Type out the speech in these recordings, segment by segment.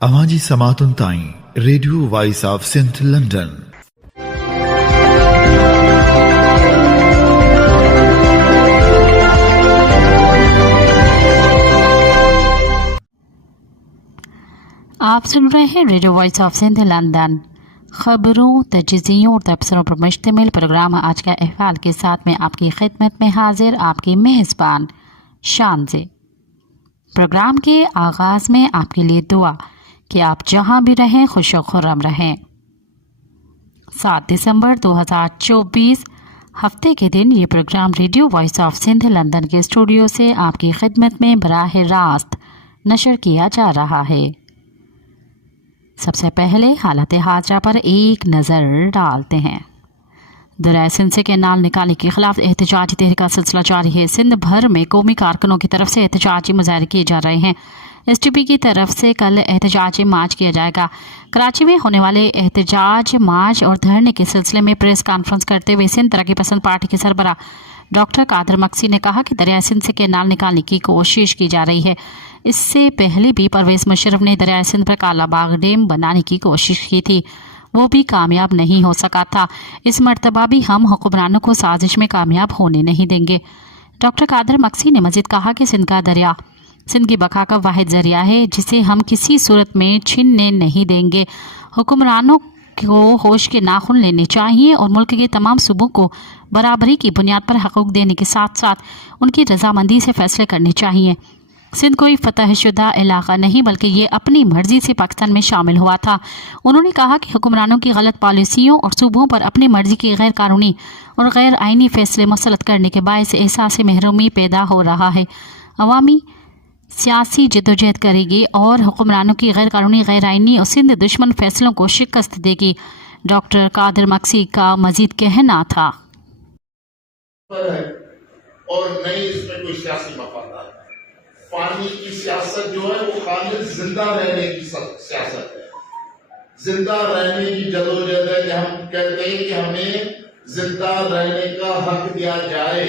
अवांजी समातुन ताईं radio voice of Sindh London. आप सुन रहे हैं radio voice of Sindh London. खबरों, तजज़ियों और तबसरों पर मुश्तमिल प्रोग्राम आज का अहवाल के साथ में आपकी खिदमत में हाजिर आपकी मेज़बान शान से। प्रोग्राम के आगाज़ में आपके लिए दुआ कि आप जहां भी रहें खुश और खुर्रम रहें। 7 दिसंबर 2024 हफ्ते के दिन ये programme radio voice of Sindh London के स्टूडियो से आपकी खिदमत में बराह रास्त नशर किया जा रहा है। सबसे पहले हालत हाजरा पर एक नज़र डालते हैं। दरिया सिंध से कैनाल निकालने के खिलाफ एहतजाजी तहरीक का सिलसिला जारी है। सिंध भर में कौमी कारकुनों की तरफ से एहतजाजी मुजाहरे किए जा रहे हैं। STP की तरफ से कल एहतजाजी मार्च किया जाएगा। कराची में होने वाले एहतजाज मार्च और धरने के सिलसिले में प्रेस कॉन्फ्रेंस करते हुए सिंध तरक्की पसंद पार्टी के सरबराह डॉक्टर कादर मक्सी ने कहा कि दरिया सिंध से कैनाल निकालने की कोशिश की जा रही है। इससे पहले भी परवेज मुशर्रफ ने दरिया सिंध पर कालाबाग डैम बनाने की कोशिश की थी, वो भी कामयाब नहीं हो सका था। इस मर्तबा भी हम हुक्मरानों को साजिश में कामयाब होने नहीं देंगे। डॉक्टर कादर मक्सी ने मजीद कहा कि सिंध का दरिया सिंध की बका का वाहिद जरिया है जिसे हम किसी सूरत में छीनने नहीं देंगे। हुक्मरानों को होश के नाखून लेने चाहिए और मुल्क के तमाम सूबों को बराबरी की बुनियाद पर हकूक देने के साथ साथ उनकी रजामंदी से फैसले करने चाहिए। सिंध कोई फतहशुदा इलाका नहीं बल्कि ये अपनी मर्जी से पाकिस्तान में शामिल हुआ था। उन्होंने कहा कि हुक्मरानों की गलत पॉलिसियों और सूबों पर अपनी मर्जी के गैर कानूनी और गैर आइनी फैसले मुसलत करने के बायस एहसास महरूमी पैदा हो रहा है। अवामी सियासी जदोजहद करेगी और हुक्मरानों की गैर कानूनी गैर आइनी और सिंध दुश्मन फैसलों को शिकस्त देगी। डॉक्टर कादर मक्सी का मजीद कहना था। और नहीं इसमें कोई सियासी मफादात है। पानी की सियासत जो है वो खाली जिंदा रहने की सियासत है। जिंदा रहने की जदोजहद है कि हम कहते हैं कि हमें जिंदा रहने का हक दिया जाए।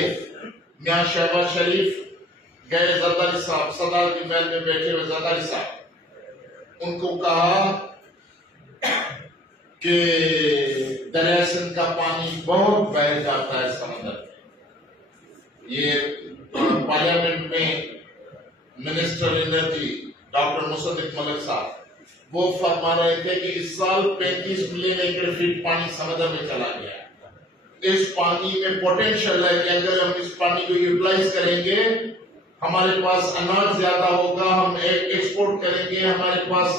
मियां शहबाज शरीफ गए, जरदारी साहब सदार की महल में बैठे हुए जरदारी साहब, उनको कहा कि दरिया सिंध का पानी बहुत बह जाता है समंदर में। ये पार्लियामेंट में minister energy doctor Mossadegh Malik साहब वो फरमा रहे थे कि इस साल 35 मिलियन एकड़ फीट पानी समुद्र में चला गया। इस पानी में पोटेंशियल है कि अगर हम इस पानी को यूटिलाइज करेंगे हमारे पास अनाज ज्यादा होगा, हम एक्सपोर्ट करेंगे, हमारे पास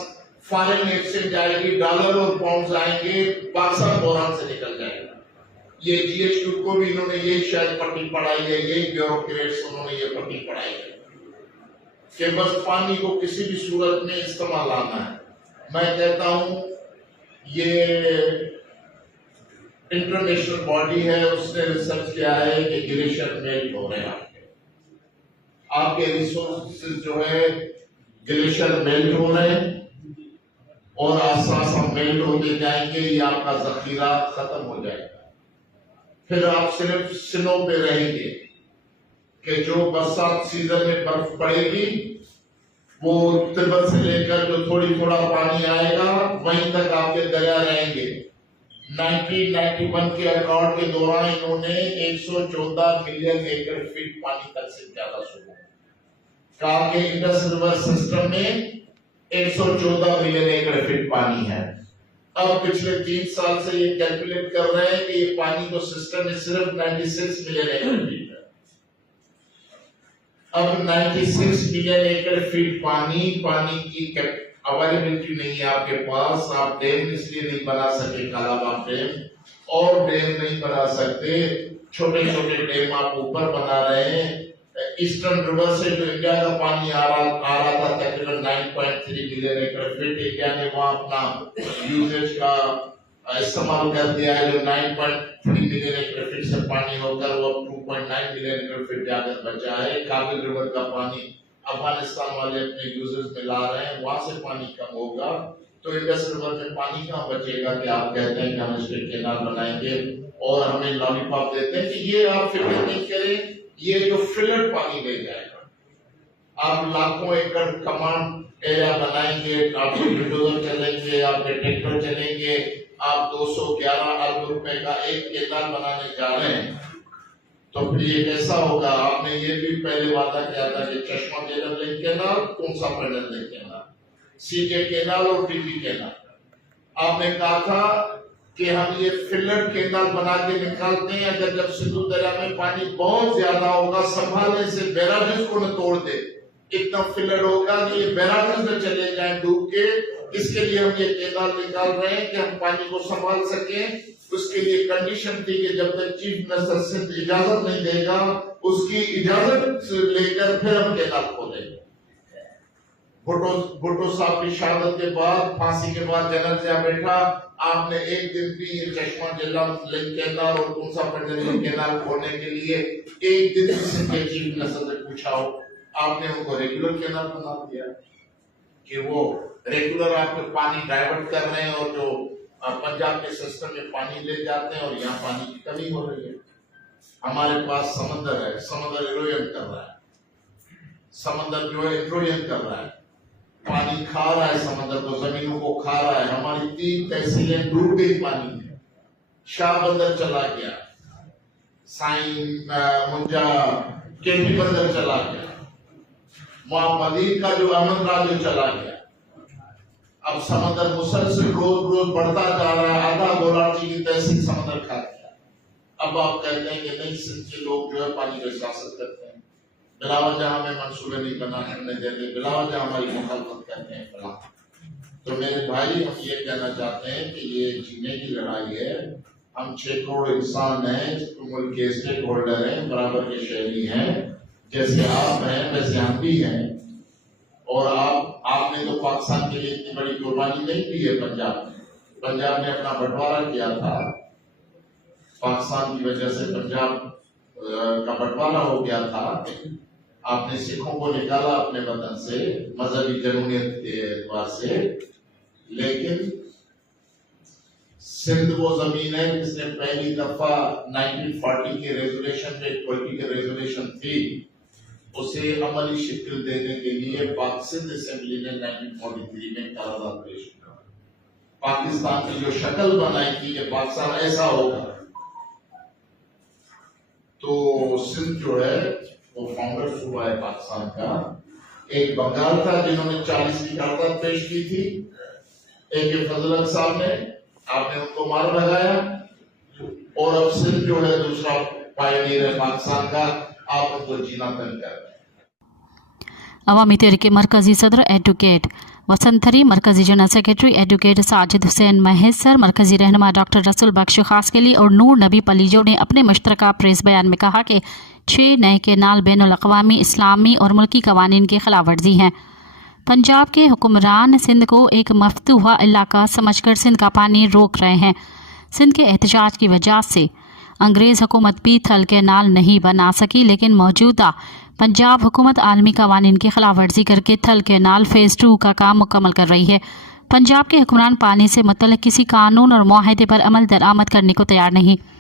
फॉरेन एक्सचेंज आएगी, डॉलर और पाउंड आएंगे, पाकिस्तान बहरान से निकल जाएगा। ये GH2 को भी इन्होंने यही शायद पट्टी पढ़ाई है, यही ब्यूरोक्रेट्स उन्होंने ये पट्टी पढ़ाई है कि बस पानी को किसी भी सूरत में इस्तेमाल आना है। मैं कहता हूं ये इंटरनेशनल बॉडी है, उसने रिसर्च किया है कि ग्लेशियर मेल्ट हो रहे हैं, आपके रिसोर्सेज जो है ग्लेशियर मेल्ट हो रहे हैं और आसा मेल्ट होते जाएंगे, ये आपका जखीरा खत्म हो जाएगा। फिर आप सिर्फ स्नो पे रहेंगे कि जो बरसात सीजन में बर्फ पड़ेगी वो तिब्बत से लेकर जो थोड़ा पानी आएगा वहीं तक आपके दरिया रहेंगे। 1991 के रिकॉर्ड के दौरान इन्होंने 114 मिलियन एकड़ फीट पानी तक से ज्यादा सूबों कहा कि इंडस रिवर सिस्टम में 114 मिलियन एकड़ फीट पानी है। अब पिछले 3 साल से ये कैलकुलेट कर रहे हैं कि ये पानी तो सिस्टम में सिर्फ 96 मिलियन एकड़ फीट है। अब 96 मिलियन एकड़ फीट पानी की अवेलेबिलिटी नहीं है आपके पास। आप डैम इसलिए नहीं बना सके, कालाबाग डैम, और डैम नहीं बना सकते, छोटे छोटे डैम आप ऊपर बना रहे हैं। ईस्टर्न रिवर से जो इंडिया का पानी आ रहा था तकरीबन 9.3 मिलियन एकड़ फीट, इंडिया ने वहां अपना यूजेज का इस्तेमाल कर दिया है। जो 9.3 मिलियन एकड़ फीट से पानी होकर वो 2.9 मिलियन एकड़ फीट जाकर बचा है। काबिल रिवर का पानी अफगानिस्तान वाले अपने यूजेस में ला रहे हैं, वहां से पानी कम होगा तो इंडस रिवर में पानी कहाँ बचेगा कि आप कहते हैं कि हम इस पे कैनाल बनाएंगे और हमें लॉलीपॉप देते हैं कि ये आप फिक्र नहीं करें, ये जो फिलर पानी ले जाएगा, आप लाखों एकड़ ایریا بنائیں گے، آپ کے بلڈوزر چلیں گے، آپ کے ٹریکٹر چلیں گے، آپ 211 ارب روپے کا ایک کینال بنانے جا رہے ہیں، تو پھر یہ کیسا ہوگا؟ آپ نے یہ بھی پہلے وعدہ کیا تھا کہ چشمہ جیلم لنک کینال، کونسا پیڈل لنک کینال، سی کے کینال اور ٹی پی کینال، آپ نے کہا تھا کہ ہم یہ فلر کینال بنا کے نکالتے ہیں، اگر جب سندھو دریا میں پانی بہت زیادہ ہوگا سنبھالنے سے بیراجز کو نہ توڑ دے، اتنا فلر ہوگا کہ یہ بیراجز نہ چلے جائیں ڈوب کے، اس کے لیے ہم یہ کینال نکال رہے ہیں کہ ہم پانی کو سنبھال سکیں۔ اس کے لیے کنڈیشن تھی کہ جب تک چیف منسٹر سندھ اجازت نہیں دے گا، اس کی اجازت لے کر پھر ہم کینال کھولیں گے۔ بھٹو صاحب کی شہادت کے بعد، پھانسی کے بعد جنرل ضیاء بیٹھا، آپ نے ایک دن بھی یہ چشمہ جیلم لنک کینال اور کونسا پیڈل لنک کینال کھولنے کے لیے ایک دن سندھ کے چیف منسٹر سے پوچھا ہو؟ آپ نے ان کو ریگولر کینال بنا دیا کہ وہ ریگولر آپ کے پانی ڈائیورٹ کر رہے ہیں، اور جو پنجاب کے سسٹم میں پانی لے جاتے ہیں، اور یہاں پانی کی کمی ہو رہی ہے۔ ہمارے پاس سمندر ہے، سمندر ایروجن کر رہا ہے، سمندر جو ہے ایروجن کر رہا ہے، پانی کھا رہا ہے، سمندر کو، زمینوں کو کھا رہا ہے۔ ہماری 3 تحصیلیں ڈوب گئی پانی میں، شاہ بندر چلا گیا، سائن منجا کیپی بندر چلا گیا، مدین کا جو امن راجو چلا گیا۔ اب سمندر مسلسل روز بڑھتا جا رہا ہے، آدھا گولاچی کی تحصیل سمندر کھا گیا۔ اب آپ کہتے ہیں کہ نہیں، سندھ کے لوگ جو ہے پانی کی سیاست کرتے ہیں، بلا وجہ ہمیں منصوبے نہیں بنا کرنے دیتے، بلا وجہ ہماری مخالفت کرتے ہیں فلاں۔ تو میرے بھائی، ہم یہ کہنا چاہتے ہیں کہ یہ جینے کی لڑائی ہے۔ ہم 6 کروڑ انسان ہیں، ملک کے اسٹیک ہولڈر ہیں، برابر کے شہری ہیں، جیسے آپ ہیں ویسے ہم بھی ہیں۔ اور آپ نے تو پاکستان کے لیے اتنی بڑی قربانی نہیں دی ہے۔ پنجاب نے اپنا بٹوارا کیا تھا، پاکستان کی وجہ سے پنجاب کا بٹوارا ہو گیا تھا۔ آپ نے سکھوں کو نکالا اپنے وطن سے، مذہبی جنونیت کے اعتبار سے، لیکن سندھ وہ زمین ہے جس نے پہلی دفعہ 1940 کے ریزولیشن میں، پولیٹیکل ریزولیشن تھی، اسے عملی شکل دینے کے لیے پاک سندھ اسمبلی نے 1943 میں قرارداد پیش کیا۔ پاکستان کی جو شکل بنائی تھی کہ پاکستان ایسا ہوگا، تو سندھ جو ہے وہ فاؤنڈر صوبہ ہے پاکستان کا۔ ایک بنگال تھا جنہوں نے 40 کی قرارداد پیش کی تھی، ایک فضل حق صاحب نے، آپ نے ان کو مار لگایا، اور اب سندھ جو ہے دوسرا پائنیئر ہے پاکستان کا، آپ ان کو جینا تن کر رہے ہیں۔ عوامی تحریک مرکزی صدر ایڈوکیٹ وسنتھری، مرکزی جنرل سیکرٹری ایڈوکیٹ ساجد حسین مہیسر، مرکزی رہنما ڈاکٹر رسول بخش خاسکلی اور نور نبی پلیجو نے اپنے مشترکہ پریس بیان میں کہا کہ 6 نئے کینال بین الاقوامی، اسلامی اور ملکی قوانین کی خلاف ورزی ہیں۔ پنجاب کے حکمران سندھ کو ایک مفتوحہ علاقہ سمجھ کر سندھ کا پانی روک رہے ہیں۔ سندھ کے احتجاج کی وجہ سے انگریز حکومت بھی تھل کینال نہیں بنا سکی، لیکن موجودہ پنجاب حکومت عالمی قوانین کی خلاف ورزی کر کے تھل کینال فیز 2 کا کام مکمل کر رہی ہے۔ پنجاب کے حکمران پانی سے متعلق کسی قانون اور معاہدے پر عمل درآمد کرنے کو تیار نہیں۔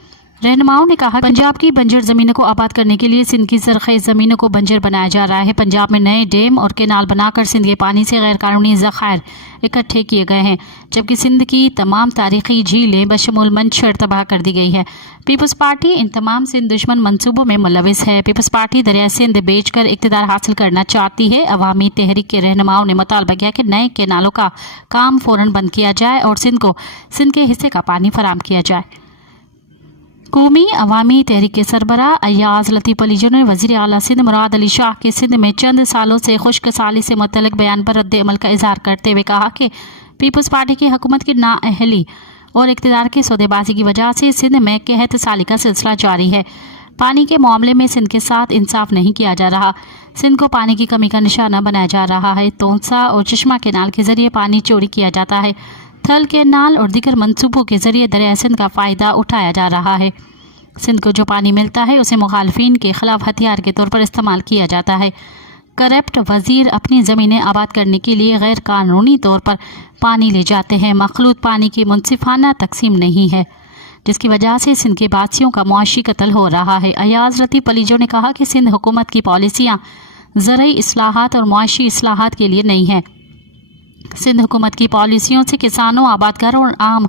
رہنماؤں نے کہا پنجاب کی بنجر زمینوں کو آباد کرنے کے لیے سندھ کی زرخیز زمینوں کو بنجر بنایا جا رہا ہے۔ پنجاب میں نئے ڈیم اور کینال بنا کر سندھ کے پانی سے غیر قانونی ذخائر اکٹھے کیے گئے ہیں، جبکہ سندھ کی تمام تاریخی جھیلیں بشمول منچھر تباہ کر دی گئی ہے۔ پیپلز پارٹی ان تمام سندھ دشمن منصوبوں میں ملوث ہے۔ پیپلز پارٹی دریائے سندھ بیچ کر اقتدار حاصل کرنا چاہتی ہے۔ عوامی تحریک کے رہنماؤں نے مطالبہ کیا کہ نئے کینالوں کا کام فوراً بند کیا جائے اور سندھ کو سندھ کے حصے کا پانی فراہم کیا جائے۔ قومی عوامی تحریک کے سربراہ ایاز لطیف علی جنہوں نے وزیر اعلیٰ سندھ مراد علی شاہ کے سندھ میں چند سالوں سے خشک سالی سے متعلق بیان پر رد عمل کا اظہار کرتے ہوئے کہا کہ پیپلز پارٹی کی حکومت کی نااہلی اور اقتدار کی سودے بازی کی وجہ سے سندھ میں قحط سالی کا سلسلہ جاری ہے۔ پانی کے معاملے میں سندھ کے ساتھ انصاف نہیں کیا جا رہا۔ سندھ کو پانی کی کمی کا نشانہ بنایا جا رہا ہے۔ تونسا اور چشمہ کینال کے ذریعے پانی چوری کیا جاتا ہے۔ تھل کینال اور دیگر منصوبوں کے ذریعے دریائے سندھ کا فائدہ اٹھایا جا رہا ہے۔ سندھ کو جو پانی ملتا ہے اسے مخالفین کے خلاف ہتھیار کے طور پر استعمال کیا جاتا ہے۔ کرپٹ وزیر اپنی زمینیں آباد کرنے کے لیے غیر قانونی طور پر پانی لے جاتے ہیں۔ مخلوط پانی کی منصفانہ تقسیم نہیں ہے، جس کی وجہ سے سندھ کے باسیوں کا معاشی قتل ہو رہا ہے۔ ایاز لطیف علیجو نے کہا کہ سندھ حکومت کی پالیسیاں زرعی اصلاحات اور معاشی اصلاحات کے لیے نہیں ہیں۔ सिंध हुकूमत की पॉलिसियों से किसानों, आबादकारों और आम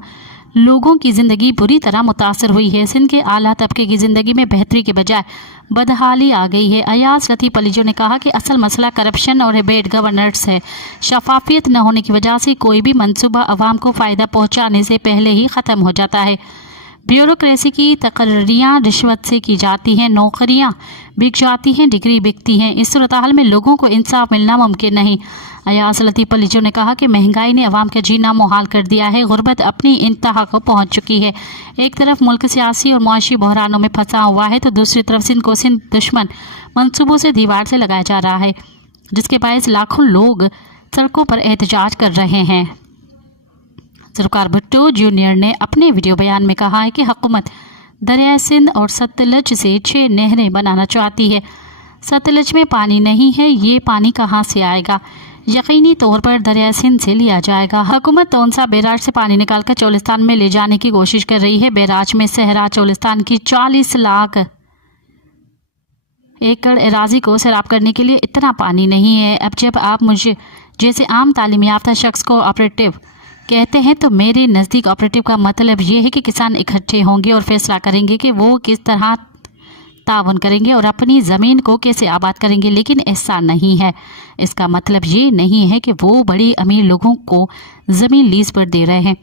लोगों की ज़िंदगी बुरी तरह मुतासर हुई है। सिंध के आला तबके की ज़िंदगी में बेहतरी के बजाय बदहाली आ गई है। अयाज लतीफ़ अलीजो ने कहा कि असल मसला करप्शन और बेड गवर्नेंस है। शफाफियत न होने की वजह से कोई भी मंसूबा अवाम को फ़ायदा पहुँचाने से पहले ही ख़त्म हो जाता है। ब्यूरोक्रेसी की तकर्रियाँ रिश्वत से की जाती हैं, नौकरियाँ बिक जाती हैं, डिग्री बिकती हैं। इस सूरत हाल में लोगों को इंसाफ मिलना मुमकिन नहीं। अयाज लतीफ़ अलीजो ने कहा कि महंगाई ने अवाम का जीना मुहाल कर दिया है। गुर्बत अपनी इंतहा को पहुंच चुकी है। एक तरफ मुल्क सियासी और मुआशी बहरानों में फंसा हुआ है तो दूसरी तरफ सिंध को सिंध दुश्मन मंसूबों से दीवार से लगाया जा रहा है, जिसके बायस लाखों लोग सड़कों पर एहतजाज कर रहे हैं। ज़ुल्फ़िकार भुट्टो जूनियर ने अपने वीडियो बयान में कहा है कि हुकूमत दरिया सिंध और सतलज से 6 नहरें बनाना चाहती है। सतलज में पानी नहीं है, ये पानी कहाँ से आएगा? यकीनी तौर पर दरिया सिंध से लिया जाएगा। हुकूमत तोनसा बैराज से पानी निकालकर चोलिस्तान में ले जाने की कोशिश कर रही है। बैराज में सहरा चोलिस्तान की 40 लाख एकड़ एराजी को सैराब करने के लिए इतना पानी नहीं है। अब जब आप मुझे जैसे आम तालीम याफ्ता शख्स को ऑपरेटिव कहते हैं तो मेरे नज़दीक ऑपरेटिव का मतलब ये है कि किसान इकट्ठे होंगे और फैसला करेंगे कि वो किस तरह तावन करेंगे और अपनी ज़मीन को कैसे आबाद करेंगे, लेकिन ऐसा नहीं है। इसका मतलब ये नहीं है कि वो बड़े अमीर लोगों को ज़मीन लीज पर दे रहे हैं।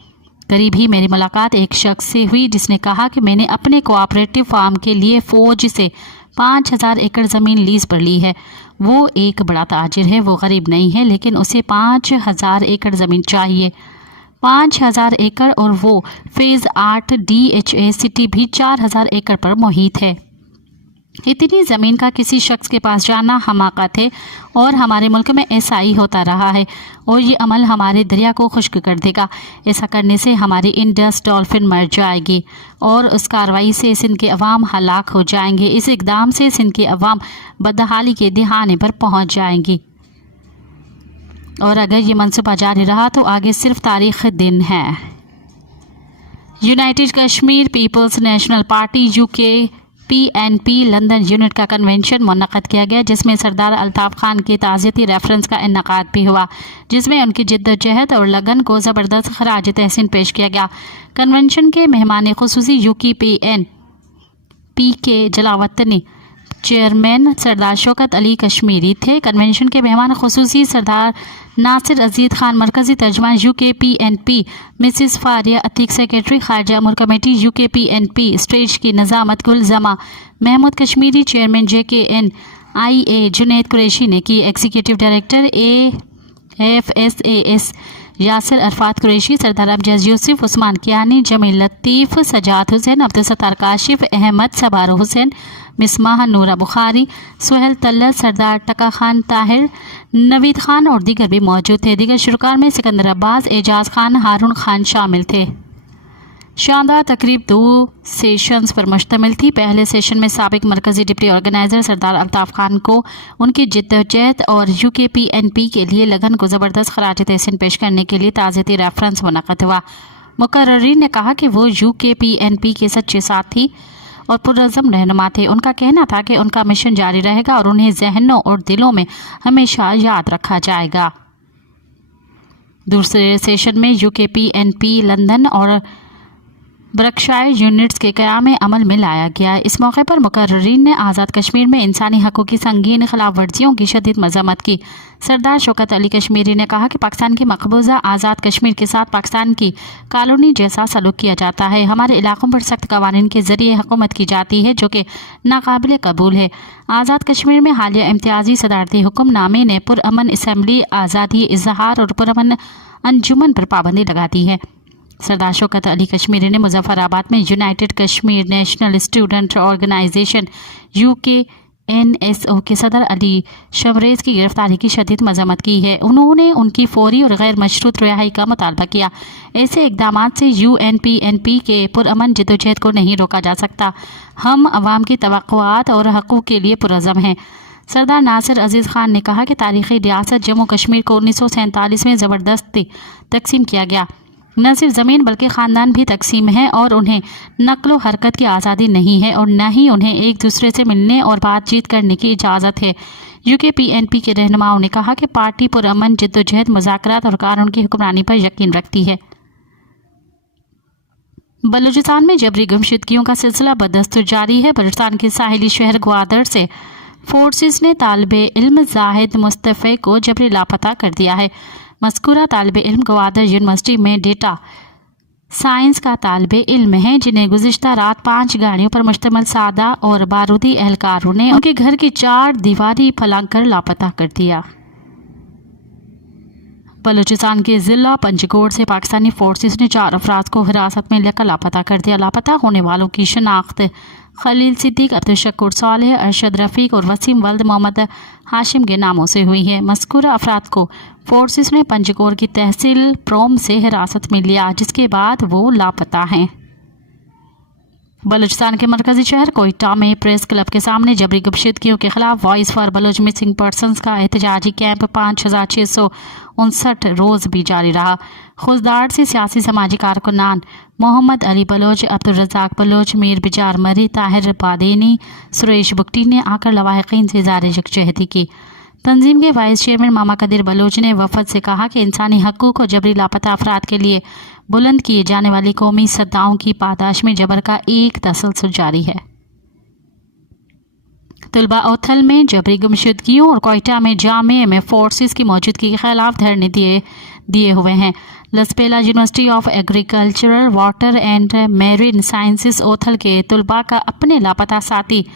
करीब ही मेरी मुलाकात एक शख्स से हुई जिसने कहा कि मैंने अपने कोऑपरेटिव फार्म के लिए फ़ौज से 5000 एकड़ ज़मीन लीज पर ली है। वो एक बड़ा ताजिर है, वो गरीब नहीं है, लेकिन उसे 5000 एकड़ ज़मीन चाहिए। 5000 एकड़ और वो फेज़ 8 DHA सिटी भी 4000 एकड़ पर मुहित है। इतनी ज़मीन का किसी शख्स के पास जाना हमाकत है और हमारे मुल्क में ऐसा ही होता रहा है और ये अमल हमारे दरिया को खुश्क कर देगा। ऐसा करने से हमारी इंडस डॉल्फिन मर जाएगी और उस कार्रवाई से सिंध के अवाम हलाक हो जाएंगे। इस इकदाम से सिंध के अवाम बदहाली के दिहाने पर पहुँच जाएंगी और अगर ये मनसूबा जारी रहा तो आगे सिर्फ तारीख़ दिन है। United Kashmir people's national party UKPNP London unit का कन्वेंशन मुनक़द किया गया, जिसमें सरदार अल्ताफ़ खान के ताज़ियती रेफरेंस का इनक़ाद भी हुआ, जिसमें उनकी जिद्दोजहद और लगन को ज़बरदस्त ख़राज तहसीन पेश किया गया। कन्वेंशन के मेहमान ख़ुसूसी UKPNP के जलावतनी चेयरमैन सरदार शौकत अली कश्मीरी थे। कन्वेंशन के मेहमान ख़ुसूसी सरदार नासिर अजीज़ खान, मरकज़ी तर्जमान UKPNP Mrs Faria Ateeq, secretary खारजा अमूर कमेटी UKPNP स्टेज की नज़ामत गुल जमा महमूद कश्मीरी, चेयरमैन JKNIA जुनैद कुरैशी ने की, executive director AFSAS Yasir Arafat Qureshi, Sardar Amjad Yousuf, Usman Kiani, Jamil Latif, Sajjad Hussain, Abdul Sattar Kashif, Ahmed Sabar Hussain, मिसमाह नूरा बुखारी, सुहेल तल्लत, सरदार टका खान ताहिर, नवीद खान और दीगर भी मौजूद थे। दीगर शुरकार में सिकंदर अब्बास, एजाज खान, हारून खान शामिल थे। शानदार तकरीब 2 सेशंस पर मुश्तमिल थी। पहले सेशन में साबिक मरकज़ी डिप्टी ऑर्गेनाइज़र सरदार अल्ताफ़ खान को उनकी जिद्दोजहद और UKPNP के लिए लगन को ज़बरदस्त ख़राज तहसीन पेश करने के लिए ताज़ियती रेफरेंस मुनक़द हुआ। मुकर्रिरीन ने कहा कि वो UKPNP के सच्चे साथी और पुरज़म रहनुमा थे। उनका कहना था कि उनका मिशन जारी रहेगा और उन्हें जहनों और दिलों में हमेशा याद रखा जाएगा। दूसरे सेशन में UKPNP लंदन और बरकशायर यूनिट्स के क़याम अमल में लाया गया। इस मौके पर मुकर्रिरीन ने आज़ाद कश्मीर में इंसानी हक़ों की संगीन खिलाफ वर्जियों की शदीद मज़म्मत की। सरदार शौकत अली कश्मीरी ने कहा कि पाकिस्तान की मकबूजा आज़ाद कश्मीर के साथ पाकिस्तान की कॉलोनी जैसा सलूक किया जाता है। हमारे इलाकों पर सख्त कवानीन के ज़रिए हुकूमत की जाती है जो कि नाकाबिल कबूल है। आज़ाद कश्मीर में हालिया इम्तियाजी सदारती हुक्मनामे ने पुरअमन असम्बली, आज़ादी इजहार और पुरअमन अंजुमन पर पाबंदी लगा दी है। सरदार शौकत अली कश्मीरी ने मुजफ्फराबाद में united Kashmir national student organisation UKNSO के सदर अली शमरेज़ की गिरफ्तारी की शदीद मज़म्मत की है। उन्होंने उनकी फौरी और गैर मशरूत रिहाई का मुतालबा किया। ऐसे इक़दाम से UNPNP के पुरअमन जद्दोजहद को नहीं रोका जा सकता। हम अवाम की तवक्कुआत और हक़ूक़ के लिए पुरअज़म हैं। सरदार नासिर अजीज़ खान ने कहा कि तारीख़ी रियासत जम्मू कश्मीर को 1947 में ज़बरदस्ती तकसीम किया गया। न सिर्फ ज़मीन बल्कि ख़ानदान भी तकसीम है और उन्हें नक्लो हरकत की आज़ादी नहीं है और न ही उन्हें एक दूसरे से मिलने और बातचीत करने की इजाज़त है। UKPNP के रहनुमाओं ने कहा कि पार्टी पुरअमन जद्दोजहद, मुज़ाकरात और कानून की हुक्मरानी पर यकीन रखती है। बलूचिस्तान में जबरी गुमशुदगियों का सिलसिला बदस्तूर जारी है। बलूचिस्तान के साहिली शहर ग्वादर से फोर्सेस ने तालिबे इल्म जाहिद मुस्तफ़े को जबरी लापता कर दिया है। मज़कूरा तालिबे इल्म ग्वादर यूनिवर्सिटी में डेटा साइंस का तालिबे इल्म है, जिन्हें गुज़िश्ता रात 5 गाड़ियों पर मुश्तमिल सादा और बारूदी एहलकारों ने उनके घर की 4 दीवारी फलांग कर लापता कर दिया। बलूचिस्तान के ज़िला पंजकोट से पाकिस्तानी फोर्सेस ने 4 अफराद को हिरासत में लेकर लापता कर दिया। लापता होने वालों की शनाख्त खलील सिद्दीक, अब्दुल शकूर सालेह, अरशद रफ़ीक और वसीम वल्द मोहम्मद हाशिम के नामों से हुई है। मज़कूरा अफराद को फोर्सेस ने पंजकोट की तहसील प्रोम से हिरासत में लिया, जिसके बाद वो लापता हैं। बलूचिस्तान के मरकजी शहर कोयटा में प्रेस क्लब के सामने जबरी गुमशुदगियों के खिलाफ voice for Baloch missing persons का एहतजाजी कैंप 5659 रोज़ भी जारी रहा। खुजदार से सियासी समाजी कारकुनान मोहम्मद अली बलोच, अब्दुल रज़ाक बलोच, मीर बिजार मरी, ताहिर बादेनी, सुरेश बुगटी ने आकर लवाहिकीन से इज़हार यकजहती की। तंजीम के वाइस चेयरमैन मामा कदीर बलोच ने वफद से कहा कि इंसानी हकूक़ और जबरी लापता अफराद के लिए बुलंद किए जाने वाली कौमी सद्दाओं की पादाश में जबर का एक तसलसल जारी है। तुलबा ओथल में जबरी गुमशुदगियों और कोयटा में जामे में फोर्सेस की मौजूदगी के खिलाफ धरने दिए हुए हैं। Lasbela university of agricultural, water and marine sciences Uthal के तुलबा का अपने लापता साथी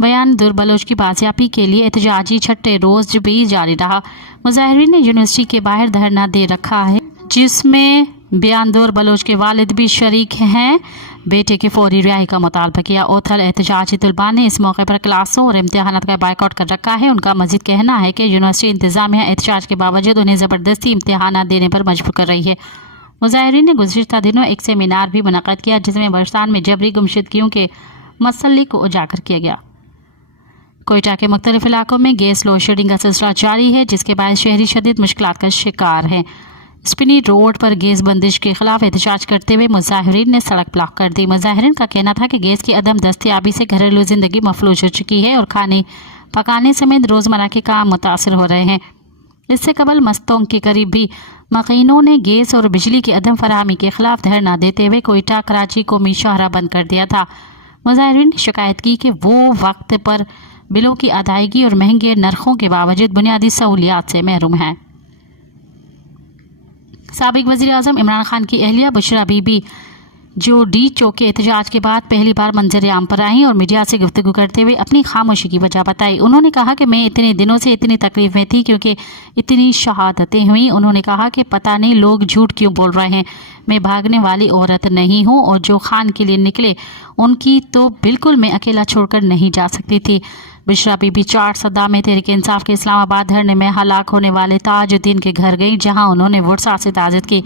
बयान दुर्बलोच की बाजियाबी के लिए एहतजाजी 6ठे रोज़ भी जारी रहा। मुजाहिरीन ने यूनिवर्सिटी के बाहर धरना दे रखा है, जिसमें बयान दूर बलोच के वालिद भी शरीक हैं। बेटे की फौरी रिहाई का मुतालबा किया। ओथल एहतजाजी तुलबा ने इस मौके पर क्लासों और इम्तिहानात का बाइकआउट कर रखा है। उनका मजीद कहना है कि यूनिवर्सिटी इंतजामिया एहतजाज के बावजूद उन्हें ज़बरदस्ती इम्तिहानात देने पर मजबूर कर रही है। मुजाहिरीन ने गुज़िश्ता दिनों एक सेमिनार भी मुनक़्क़द किया, जिसमें बलूचिस्तान में जबरी गुमशुदगियों के मसले को उजागर किया गया। कोयटा के मुख्तलिफ इलाकों में गैस लोड शेडिंग का सिलसिला जारी है, जिसके बाद शहरी शदीद मुश्किलात का शिकार हैं। स्पिनी रोड पर गैस बंदिश के खिलाफ एहतजाज करते हुए मुजाहिरीन ने सड़क ब्लॉक कर दी। मुजाहिरीन का कहना था कि गैस की अदम दस्तयाबी से घरेलू ज़िंदगी मफलूज हो चुकी है और खाने पकाने समेत रोज़मर्रा के काम मुतासर हो रहे हैं। इससे कबल मस्तों के करीब भी मकीनों ने गैस और बिजली की अदम फराहमी के खिलाफ धरना देते हुए कोयटा कराची कौमी शाहरा बंद कर दिया था। मुजाहिरीन ने शिकायत की कि वो वक्त पर बिलों की अदायगी और महंगे नरखों के बावजूद बुनियादी सहूलियात से महरूम हैं। साबिक वज़ीर आज़म इमरान खान की अहलिया बुशरा बीबी, जो डी चौक के एहतजाज के बाद पहली बार मंजर आम पर आई और मीडिया से गुफ्तगू करते हुए अपनी खामोशी की वजह बताई। उन्होंने कहा कि मैं इतने दिनों से इतनी तकलीफ में थी क्योंकि इतनी शहादतें हुई। उन्होंने कहा कि पता नहीं लोग झूठ क्यों बोल रहे हैं, मैं भागने वाली औरत नहीं हूँ और जो खान के लिए निकले उनकी तो बिल्कुल मैं अकेला छोड़कर नहीं जा सकती थी। बुशरा बीबी 4 सदा में तहरीक इंसाफ के इस्लामाबाद धरने में हलाक होने वाले ताजुद्दीन के घर गई, जहां उन्होंने वुरसा से ताज़त की।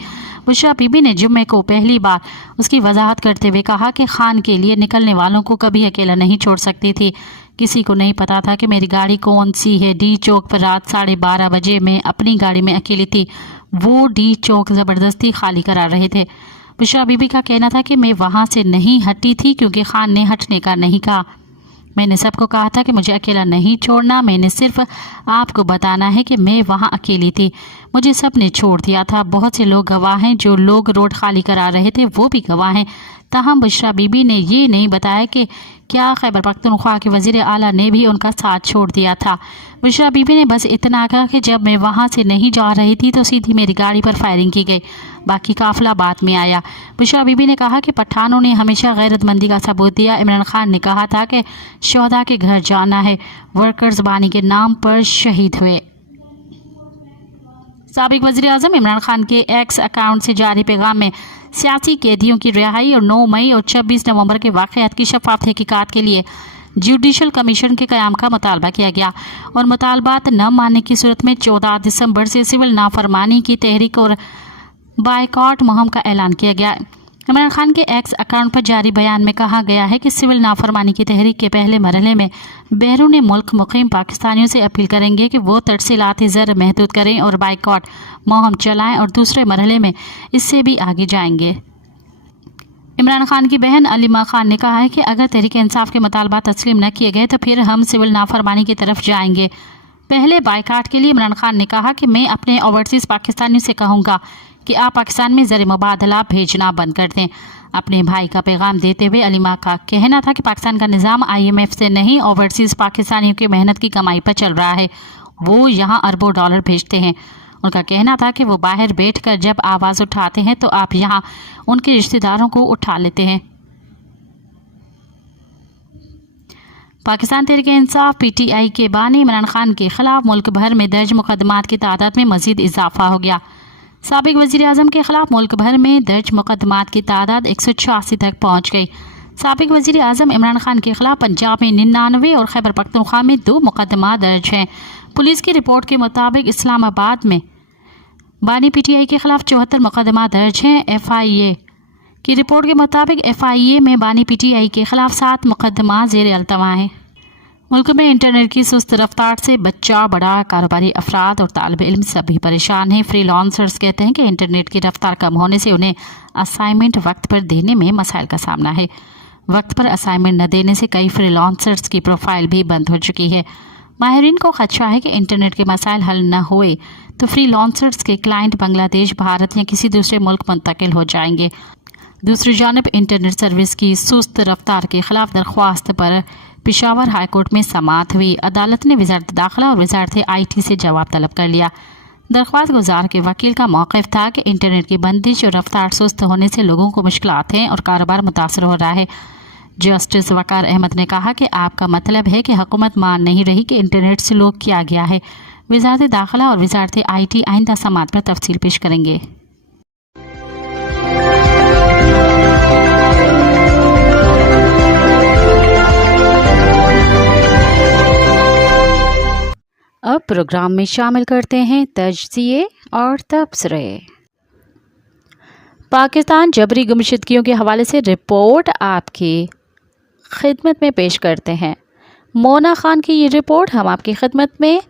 बुशरा बीबी ने जुम्मे को पहली बार उसकी वजाहत करते हुए कहा कि खान के लिए निकलने वालों को कभी अकेला नहीं छोड़ सकती थी। किसी को नहीं पता था कि मेरी गाड़ी कौन सी है। डी चौक पर रात 12:30 बजे मैं अपनी गाड़ी में अकेली थी। वो डी चौक ज़बरदस्ती खाली करा रहे थे। बुशरा बीबी का कहना था कि मैं वहाँ से नहीं हटी थी क्योंकि खान ने हटने का नहीं कहा। मैंने सबको कहा था कि मुझे अकेला नहीं छोड़ना, मैंने सिर्फ आपको बताना है कि मैं वहाँ अकेली थी, मुझे सब ने छोड़ दिया था। बहुत से लोग गवाह हैं, जो लोग रोड खाली करा रहे थे वो भी गवाह हैं। ताहम बुशरा बीबी ने ये नहीं बताया कि क्या खैबर पख्तूनख्वा के वज़ीर आला ने भी उनका साथ छोड़ दिया था। बुशरा बीबी ने बस इतना कहा कि जब मैं वहाँ से नहीं जा रही थी तो सीधी मेरी गाड़ी पर फायरिंग की गई, बाकी काफिला बाद में आया। बुशरा बीबी ने कहा कि पठानों ने हमेशा गैरतमंदी का सबूत दिया। इमरान खान ने कहा था कि शोहदा के घर जाना है, वर्कर्स बानी के नाम पर शहीद हुए। साबिक वज़ीर आज़म इमरान खान के एक्स अकाउंट से जारी पैगाम में सियासी कैदियों की रिहाई और 9 मई और 26 नवंबर के वाक़यात की शफ़ाफ़ तहक़ीक़ात के लिए जुडिशल कमीशन के क़याम का मुतालबा किया गया और मुतालबात न मानने की सूरत में 14 दिसंबर से सिविल नाफरमानी की तहरीक और बाइकआउट मुहिम का ऐलान किया गया। इमरान खान के एक्स अकाउंट पर जारी बयान में कहा गया है कि सिविल नाफरमानी की तहरीक के पहले मरहले में बैरून मुल्क मुक़ीम पाकिस्तानियों से अपील करेंगे कि वो तरसीलाती ज़र महदूद करें और बाइकआउट मुहिम चलाएं और दूसरे मरहले में इससे भी आगे जाएंगे। इमरान खान की बहन अलीमा खान ने कहा है कि अगर तहरीक इंसाफ के मुतालबा तस्लीम न किए गए तो फिर हम सिविल नाफरमानी की तरफ जाएंगे। पहले बाइकाट के लिए इमरान खान ने कहा कि मैं अपने ओवरसीज पाकिस्तानियों से कहूँगा कि आप पाकिस्तान में ज़र मुबादला भेजना बंद कर दें। अपने भाई का पैगाम देते हुए अलीमा का कहना था कि पाकिस्तान का निज़ाम IMF से नहीं, ओवरसीज़ पाकिस्तानियों की मेहनत की कमाई पर चल रहा है। वो यहाँ अरबों डॉलर भेजते हैं। उनका कहना था कि वो बाहर बैठकर जब आवाज़ उठाते हैं तो आप यहाँ उनके रिश्तेदारों को उठा लेते हैं। पाकिस्तान तहरीक इंसाफ PTI के बानी इमरान खान के खिलाफ मुल्क भर में दर्ज मुकदमात की तादाद में मजीद इजाफा हो गया। साबिक वज़ीर आज़म के खिलाफ मुल्क भर में दर्ज मुकदमात की तादाद 186 तक पहुँच गई। साबिक वज़ीर आज़म इमरान खान के खिलाफ पंजाब में 99 और खैबर पख्तूनख्वा में 2 मुकदमा दर्ज हैं। पुलिस की रिपोर्ट के मुताबिक इस्लामाबाद में बानी PTI के खिलाफ 74 मुकदमा दर्ज हैं। FIA की रिपोर्ट के मुताबिक FIA में बानी PTI के खिलाफ 7 मुकदमा ज़ेर अल्तवा हैं। मुल्क में इंटरनेट की सुस्त रफ्तार से बच्चा, बड़ा, कारोबारी अफराद और तालिब इल्म सभी परेशान हैं। फ्रीलांसर्स कहते हैं कि इंटरनेट की रफ्तार कम होने से उन्हें असाइनमेंट वक्त पर देने में मसाइल का सामना है। वक्त पर असाइनमेंट न देने से कई फ्रीलांसर्स की प्रोफाइल भी बंद हो चुकी है। माहिरीन को खदशा है कि इंटरनेट के मसाइल हल न हुए तो फ्रीलांसर्स के क्लाइंट बांग्लादेश, भारत या किसी दूसरे मुल्क मुंतकिल हो जाएंगे। दूसरी जानब इंटरनेट सर्विस की सुस्त रफ्तार के खिलाफ दरख्वास्त पर पेशावर हाई कोर्ट में समाअत हुई। अदालत ने वज़ारत दाखिला और वज़ारत IT से जवाब तलब कर लिया। दरख्वास्त गुजार के वकील का मौक़िफ़ था कि इंटरनेट की बंदिश और रफ्तार सुस्त होने से लोगों को मुश्किलात हैं और कारोबार मुतासर हो रहा है। जस्टिस वकार अहमद ने कहा कि आपका मतलब है कि हुकूमत मान नहीं रही कि इंटरनेट स्लो किया गया है। वज़ारत दाखिला और वज़ारत IT आइंदा समाअत पर तफसील पेश करेंगे। अब प्रोग्राम में शामिल करते हैं तजज़िये और तबसरे। पाकिस्तान जबरी गुमशुदगियों के हवाले से रिपोर्ट आपकी खिदमत में पेश करते हैं। मोना खान की ये रिपोर्ट हम आपकी खिदमत में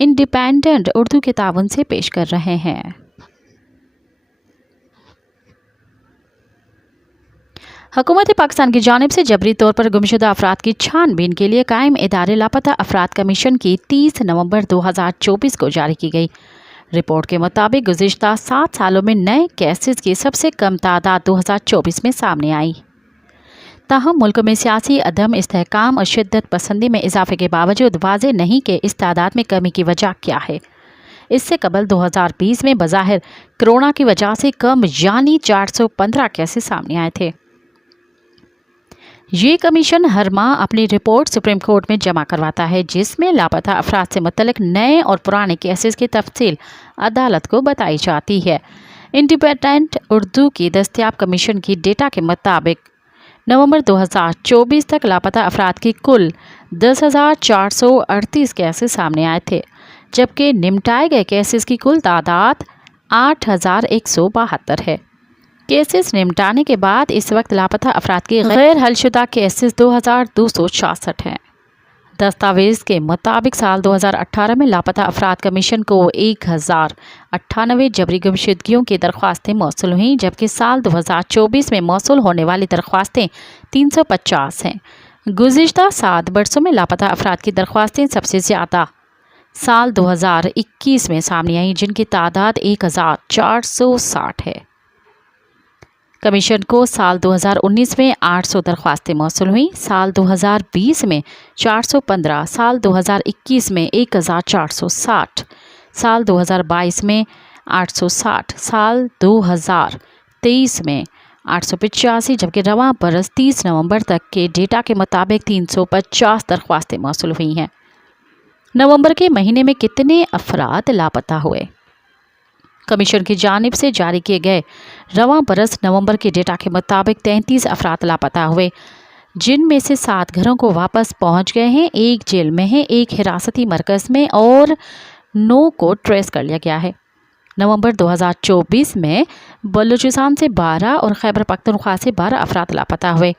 इंडिपेंडेंट उर्दू के ताउन से पेश कर रहे हैं। हुकूमत पाकिस्तान की जानिब से जबरी तौर पर गुमशुदा अफराद की छानबीन के लिए कायम इदारे लापता अफराद कमीशन की 30 नवंबर 2024 को जारी की गई। रिपोर्ट के मुताबिक गुज़िश्ता 7 सालों में नए केसेस की सबसे कम तादाद 2024 में सामने आई। ताहम मुल्क में सियासी अदम इस्तेहकाम और शिद्दत पसंदी में इजाफे के बावजूद वाज़ेह नहीं कि इस तादाद में कमी की वजह क्या है। इससे कबल 2020 में बज़ाहिर कोरोना की वजह से कम यानी 415 केसेस सामने आए थे। ये कमीशन हर माह अपनी रिपोर्ट सुप्रीम कोर्ट में जमा करवाता है, जिसमें लापता अफराद से मुतल्लिक नए और पुराने केसेस की तफसील अदालत को बताई जाती है। इंडिपेंडेंट उर्दू की दस्तयाब कमीशन की डेटा के मुताबिक नवंबर 2024 तक लापता अफराद की कुल 10,438 केसेस सामने आए थे, जबकि निपटाए गए केसेस की कुल तादाद 8,172 है। केसेस निपटाने के बाद इस वक्त लापता अफराद की गैर हलशुदा केसेस 2,266 हैं। दस्तावेज़ के मुताबिक साल 2018 में लापता अफराद कमीशन को 1,098 जबरी गुमशुदगियों की दरख्वास्तें मौसूल हुईं, जबकि साल 2024 में मौसूल होने वाली दरख्वास्तें 350 हैं। गुज़िश्ता 7 बरसों में लापता अफराद की दरख्वास्तें सबसे ज़्यादा साल 2021 में सामने आईं, जिनकी तादाद 1,460 है। कमीशन को साल 2019 में 800 दरख्वास्तें मौसूल हुईं, साल 2020 में 415, साल 2021 में 1,460, साल 2022 में 860, साल 2023 में 885, जबकि रवां बरस 30 नवंबर तक के डेटा के मुताबिक 350 दरख्वास्तें मौसूल हुई हैं। नवंबर के महीने में कितने अफराद लापता हुए? कमीशन की जानिब से जारी किए गए रवां बरस नवंबर के डेटा के मुताबिक 33 अफराद लापता हुए, जिनमें से 7 घरों को वापस पहुंच गए हैं, 1 जेल में है, 1 हिरासती मरकज़ में और 9 को ट्रेस कर लिया गया है। नवंबर 2024 में बलूचिस्तान से 12 और खैबर पख्तूनख्वा से 12 अफराद लापता हुए,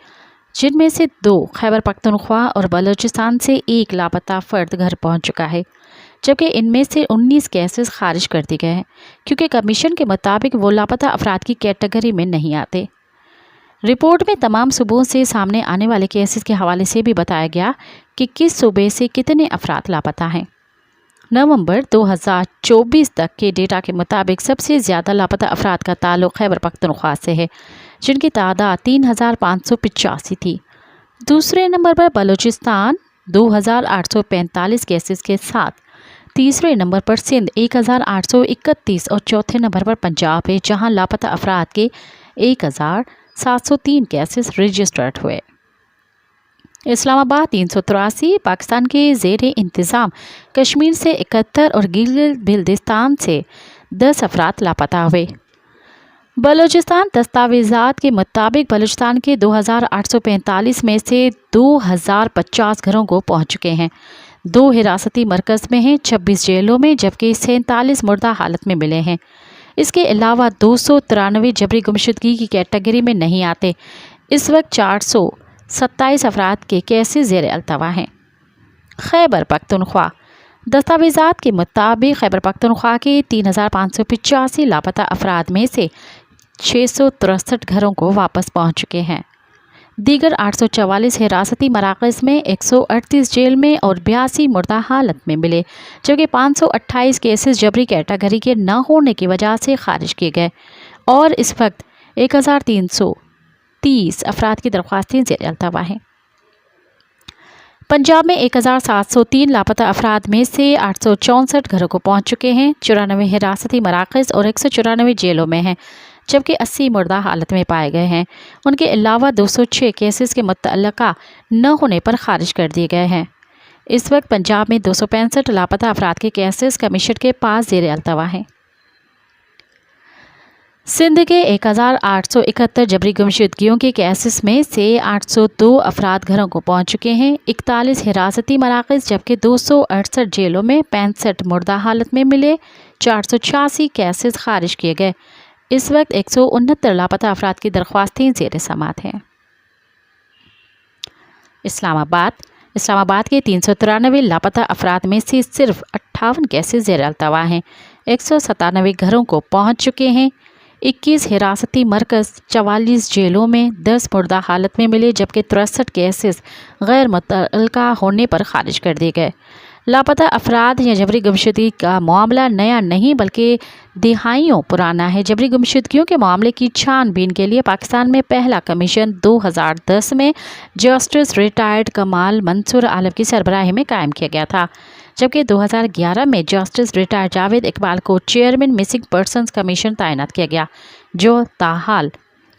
जिनमें से 2 खैबर पख्तूनख्वा और बलूचिस्तान से 1 लापता फ़र्द घर पहुँच चुका है, जबकि इनमें से 19 केसेस खारिज कर दिए गए हैं, क्योंकि कमीशन के मुताबिक वो लापता अफराद की कैटेगरी में नहीं आते। रिपोर्ट में तमाम सूबों से सामने आने वाले केसेस के हवाले से भी बताया गया कि किस सूबे से कितने अफराद लापता हैं। नवंबर 2024 तक के डेटा के मुताबिक सबसे ज़्यादा लापता अफराद का ताल्लुक खैबर पख्तूनख्वा से है, जिनकी तादाद 3,585 थी। दूसरे नंबर पर बलूचिस्तान 2,845 केसेस के साथ, तीसरे नंबर पर सिंध 1,831 और चौथे नंबर पर पंजाब है, जहां लापता अफराद के 1,703 केसेस रजिस्टर्ड हुए। इस्लामाबाद 383, पाकिस्तान के ज़ेर इंतज़ाम कश्मीर से 71 और गिलगित बिल्तिस्तान से 10 अफराद लापता हुए। बलूचिस्तान दस्तावेज़ात के मुताबिक बलूचिस्तान के 2,845 में से 2,050 घरों को पहुंच चुके हैं, 2 हिरासती मरकज़ में हैं, 26 जेलों में, जबकि 47 मुर्दा हालत में मिले हैं। इसके अलावा 293 जबरी गुमशुदगी की कैटेगरी में नहीं आते। इस वक्त 427 अफराद के केसेस ज़ेर अल्तवा हैं। खैबर पख्तूनख्वा दस्तावेज़ात के मुताबिक खैबर पख्तूनख्वा के 3,585 लापता अफराद में से 663 घरों को वापस पहुंच चुके हैं। दीगर 844 हिरासती मराकज़ में, 138 जेल में और 82 मुर्दा हालत में मिले, जबकि 528 केसेस जबरी कैटेगरी के न होने की वजह से खारिज किए गए और इस वक्त 1,330 अफराद की दरख्वास्तें ज़ेर अल्तवा हैं। पंजाब में 1,703 लापता अफराद में से 864 घरों को पहुंच चुके हैं, 94 हिरासती मराकज़ और 194 जेलों में हैं, जबकि 80 मुर्दा हालत में पाए गए हैं। उनके अलावा 206 केसेस के मुतल्लका न होने पर खारिज कर दिए गए हैं। इस वक्त पंजाब में 265 लापता अफराद के केसेस कमीशन के पास ज़ेर अल्तवा हैं। सिंध के 1,871 जबरी गुमशुदगियों के केसेस में से 802 अफराद घरों को पहुंच चुके हैं, 41 हिरासती मराकज़ जबकि 268 जेलों में, 65 मुर्दा हालत में मिले, 486 केसेस खारिज किए गए। इस वक्त 169 लापता अफराद की दरख्वास्तें ज़ेर समात हैं। इस्लामाबाद के 393 लापता अफराद में से सिर्फ 58 केसेस ज़ेर अल्तवा हैं, 197 घरों को पहुंच चुके हैं, 21 हिरासती मरकज़, 44 जेलों में, 10 मुर्दा हालत में मिले, जबकि 63 केसेस गैर मुतल्लका होने पर खारिज कर दिए गए। लापता अफराद या जबरी गुमशुदगी का मामला नया नहीं बल्कि दिहाइयों पुराना है। जबरी गुमशुदगियों के मामले की छानबीन के लिए पाकिस्तान में पहला कमीशन 2010 में जस्टिस रिटायर्ड कमाल मंसूर आलम की सरबराही में कायम किया गया था, जबकि 2011 में जस्टिस रिटायर्ड जावेद इकबाल को चेयरमैन मिसिंग पर्सनस कमीशन तैनात किया गया, जो ताहाल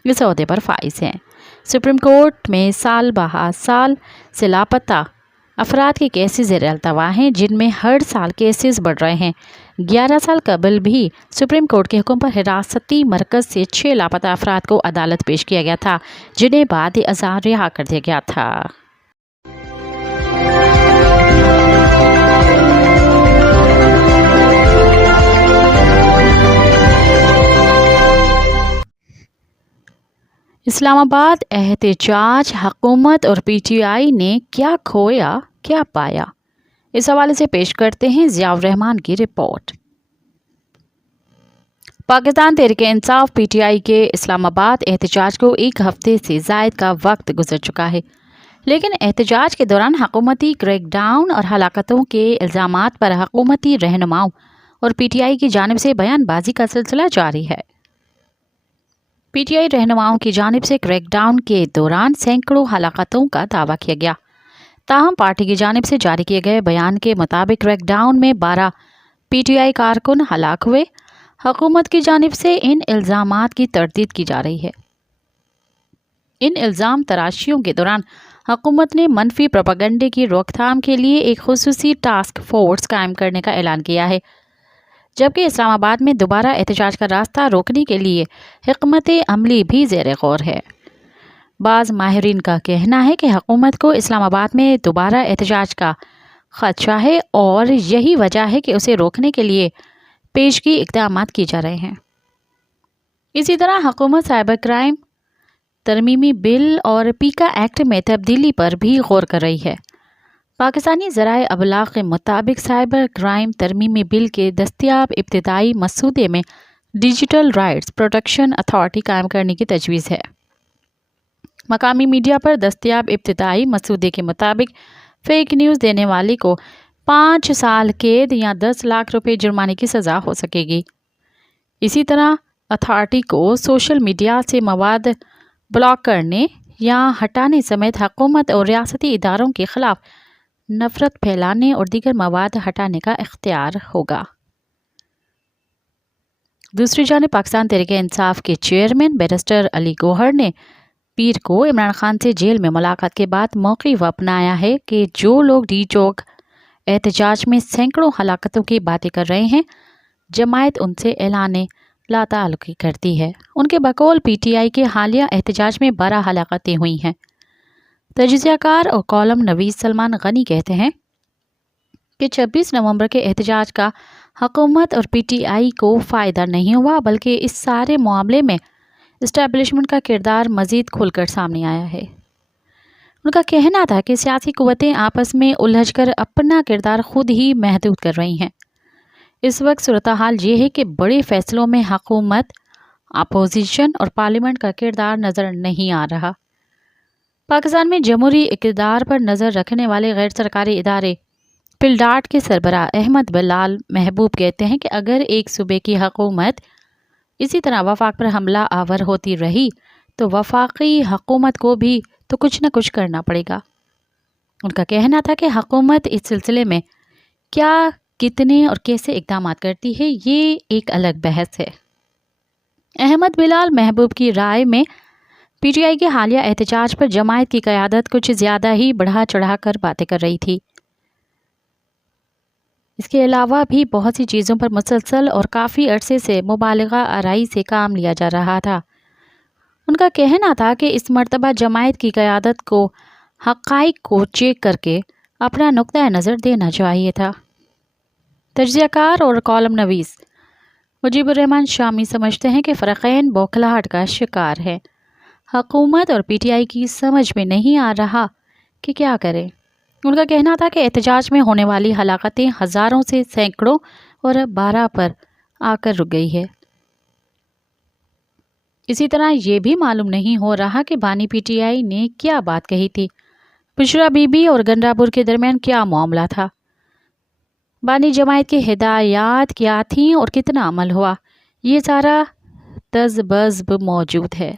इस ओहदे पर फाइज हैं। सुप्रीम कोर्ट में साल बहा साल से लापता अफराद के केसेस ज़ेर अल्तवा हैं, जिनमें हर साल केसेस बढ़ रहे हैं। 11 साल कबल भी सुप्रीम कोर्ट के हुक्म पर हिरासती मरकज़ से 6 लापता अफराद को अदालत पेश किया गया था, जिन्हें बाद अज़ां रिहा कर दिया गया था। इस्लामाबाद एहतजाज, हुकूमत और PTI ने क्या खोया क्या पाया, इस हवाले से पेश करते हैं ज़ियाउर रहमान की रिपोर्ट। पाकिस्तान तहरीक-ए-इंसाफ PTI के इस्लामाबाद एहतजाज को 1 हफ्ते से ज़ायद का वक्त गुजर चुका है, लेकिन एहतजाज के दौरान हुकूमती क्रैकडाउन और हलाकतों के इल्ज़ामात पर हुकूमती रहनुमाओं और PTI की जानिब से बयानबाजी का सिलसिला जारी है। PTI रहनुमाओं की जानिब से क्रैकडाउन के दौरान सैकड़ों हलाकतों का दावा किया गया। ताहम पार्टी की जानिब से जारी किए गए बयान के मुताबिक क्रैकडाउन में 12 PTI कारकुन हलाक हुए। हुकूमत की जानिब से इन इल्ज़ामात की तरदीद की जा रही है। इन इल्ज़ाम तराशियों के दौरान हुकूमत ने मनफी प्रोपेगेंडे की रोकथाम के लिए एक खुसूसी टास्क फोर्स कायम करने का ऐलान किया है, जबकि इस्लामाबाद में दोबारा एहतजाज का रास्ता रोकने के लिए हिकमत अमली भी ज़ेर गौर है। बाज़ माहिरीन का कहना है कि हुकूमत को इस्लामाबाद में दोबारा एहतजाज का ख़दशा है और यही वजह है कि उसे रोकने के लिए पेशगी इक़दामात किए जा रहे हैं। इसी तरह हुकूमत साइबर क्राइम तरमीमी बिल और पीका एक्ट में तब्दीली पर भी गौर कर रही है। पाकिस्तानी ज़राए अबलाग के मुताबिक साइबर क्राइम तरमीमी बिल के दस्तयाब इब्तिदाई मसूदे में डिजिटल राइट्स प्रोटेक्शन अथॉरिटी कायम करने की तजवीज़ है। मकामी मीडिया पर दस्तयाब इब्तिदाई मसूदे के मुताबिक फ़ेक न्यूज़ देने वाले को 5 साल कैद या 10 लाख रुपए जुर्माने की सज़ा हो सकेगी। इसी तरह अथॉरिटी को सोशल मीडिया से मवाद ब्लॉक करने या हटाने समेत हुकूमत और रियासती इदारों के खिलाफ नफरत फैलाने और दीगर मवाद हटाने का इख्तियार होगा। दूसरी जानिब पाकिस्तान तहरीक-ए-इंसाफ के चेयरमैन बैरिस्टर अली गौहर ने पीर को इमरान खान से जेल में मुलाकात के बाद मौक़िफ़ अपनाया है कि जो लोग डी चौक एहतजाज में सैकड़ों हलाकतों की बातें कर रहे हैं, जमायत उनसे ऐलान लाताल्लुकी करती है। उनके बकौल PTI के हालिया एहतजाज में 12 हलाकतें हुई हैं। तजज़ियाकार और कॉलम नवीस सलमान गनी कहते हैं कि 26 नवंबर के एहतजाज का हुकूमत और PTI को फ़ायदा नहीं हुआ, बल्कि इस सारे मामले में इस्टेब्लिशमेंट का किरदार मज़ीद खुलकर सामने आया है। उनका कहना था कि सियासी कुव्वतें आपस में उलझकर अपना किरदार खुद ही महदूद कर रही हैं। इस वक्त सूरत हाल ये है कि बड़े फैसलों में हुकूमत, अपोजिशन और पार्लियामेंट का किरदार नज़र नहीं आ रहा। पाकिस्तान में जमहूरी इक़्तिदार पर नज़र रखने वाले गैर सरकारी इदारे पिलडाट के सरबराह अहमद बिलाल महबूब कहते हैं कि अगर एक सूबे की हुकूमत इसी तरह वफाक पर हमला आवर होती रही तो वफाकी हुकूमत को भी तो कुछ न कुछ करना पड़ेगा। उनका कहना था कि हुकूमत इस सिलसिले में क्या, कितने और कैसे इक़दाम करती है, ये एक अलग बहस है। अहमद बिलाल महबूब की राय में PTI के हालिया एहतजाज पर जमायत की क़यादत कुछ ज़्यादा ही बढ़ा चढ़ा कर बातें कर रही थी। इसके अलावा भी बहुत सी चीज़ों पर मुसलसल और काफ़ी अरसे से मुबालगा आराई से काम लिया जा रहा था। उनका कहना था कि इस मर्तबा जमायत की क़यादत को हक़ाइक़ को चेक करके अपना नुक्ता नज़र देना चाहिए था। तजज़ियाकार और कॉलम नवीस मुजीबुर रहमान शामी समझते हैं कि फ़रक़ैन बौखलाहट का शिकार है। हुकूमत और PTI की समझ में नहीं आ रहा कि क्या करें। उनका कहना था कि एहतजाज में होने वाली हलाकतें हज़ारों से सैकड़ों और 12 पर आकर रुक गई है। इसी तरह ये भी मालूम नहीं हो रहा कि बानी PTI ने क्या बात कही थी, बुशरा बीबी और गंडापुर के दरमियान क्या मामला था, बानी जमायत की हिदायत क्या थी और कितना अमल हुआ, ये सारा तज़बज़ब मौजूद है।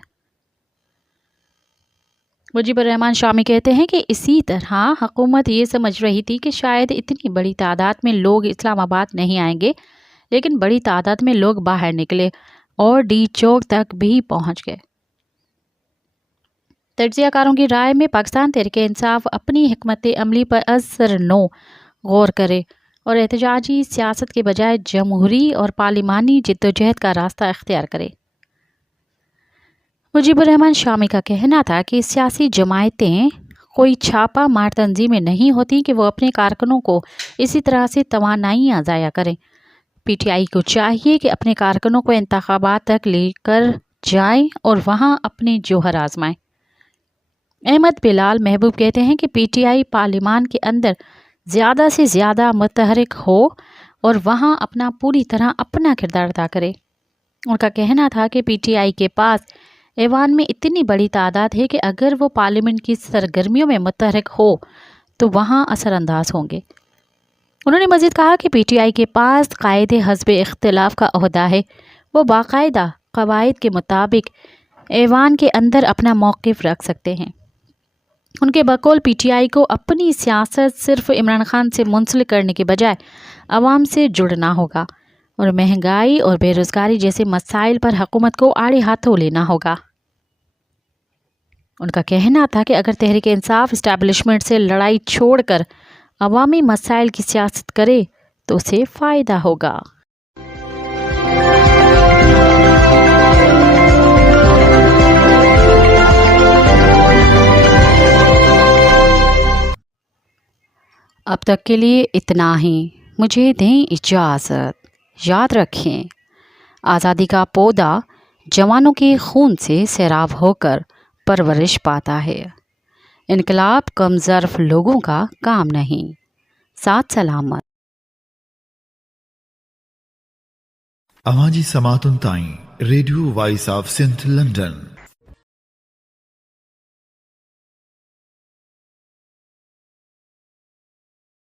मुजीबुर रहमान शामी कहते हैं कि इसी तरह हुकूमत ये समझ रही थी कि शायद इतनी बड़ी तादाद में लोग इस्लामाबाद नहीं आएंगे, लेकिन बड़ी तादाद में लोग बाहर निकले और डी चौक तक भी पहुंच गए। तजज़ियाकारों की राय में पाकिस्तान तहरीक-ए-इंसाफ अपनी हिकमत अमली पर असर नो गौर करे और एहतजाजी सियासत के बजाय जमहूरी और पार्लिमानी जिद्दोजहद का रास्ता इख्तियार करे। मुजीबुर रहमान शामी का कहना था कि सियासी जमायतें कोई छापा मार तंजीमें नहीं होती कि वो अपने कारकुनों को इसी तरह से तवानाइयाँ ज़ाया करें। PTI को चाहिए कि अपने कारकुनों को इंतखाबात तक लेकर जाएं और वहाँ अपने जोहर आजमाएं। अहमद बिलाल महबूब कहते हैं कि PTI पार्लियामान के अंदर ज़्यादा से ज़्यादा मुतहरिक हो और वहाँ अपना पूरी तरह अपना किरदार अदा करे। उनका कहना था कि PTI के पास ऐवान में इतनी बड़ी तादाद है कि अगर वो पार्लियामेंट की सरगर्मियों में मुतहरिक हो तो वहाँ असरअंदाज होंगे। उन्होंने मज़ीद कहा कि PTI के पास कायदे हस्बे इख्तिलाफ का ओहदा है, वो बाकायदा कवायद के मुताबिक ऐवान के अंदर अपना मौक़िफ़ रख सकते हैं। उनके बकौल PTI को अपनी सियासत सिर्फ इमरान खान से मुंसलिक करने के बजाय आवाम से जुड़ना होगा और महंगाई और बेरोज़गारी जैसे मसाइल पर हुकूमत को आड़े हाथों लेना होगा। उनका कहना था कि अगर तहरीक इंसाफ इस्टेब्लिशमेंट से लड़ाई छोड़कर अवामी मसाइल की सियासत करे तो उसे फ़ायदा होगा। अब तक के लिए इतना ही, मुझे दें इजाज़त। याद रखें, आज़ादी का पौधा जवानों के खून से सैराब होकर परवरिश पाता है। इनकलाब कमज़र्फ लोगों का काम नहीं। साथ सलामत। अवाजी समातुन ताई radio voice of Sindh London.